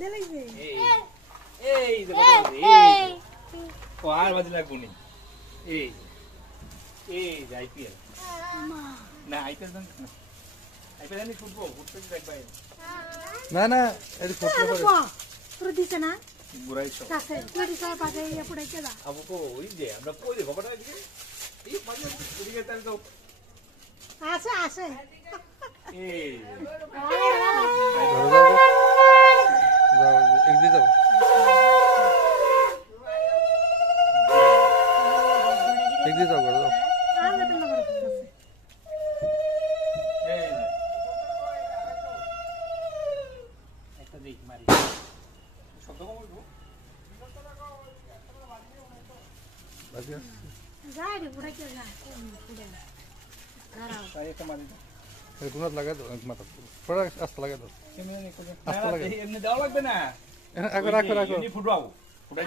দে লাগবে এই যে এই ও আর বাজে লাগবো নি এই আইপিএল না আইপিএল জানি ফুটবল দেখবাই না না এই ফুটবল করে তোর দিছে না বুড়াই সব কাছে তুই দিছে পাশে ইয়া পড়াইতে দা আবু কো ওই যে আমরা কই দে বাবাটা এদিকে এই মানে ওদিকে তার তো আসে আসে এই যাও এক দি যাও এক দি যাও যাও আমি তো না করতে এই একটা দেখ মারি শব্দ কমবো বাকি যাই রে পড়াইতে যা পুড়ে দাঁড়াও তাই একটা মারি এই গুণাত লাগা দাও মাথা পড়া আস্তে লাগা দাও এমনি করে আস্তে লাগা এমনি দেওয়া লাগবে না রাখো রাখো রাখো এমনি ফুটবাবু ফুটাই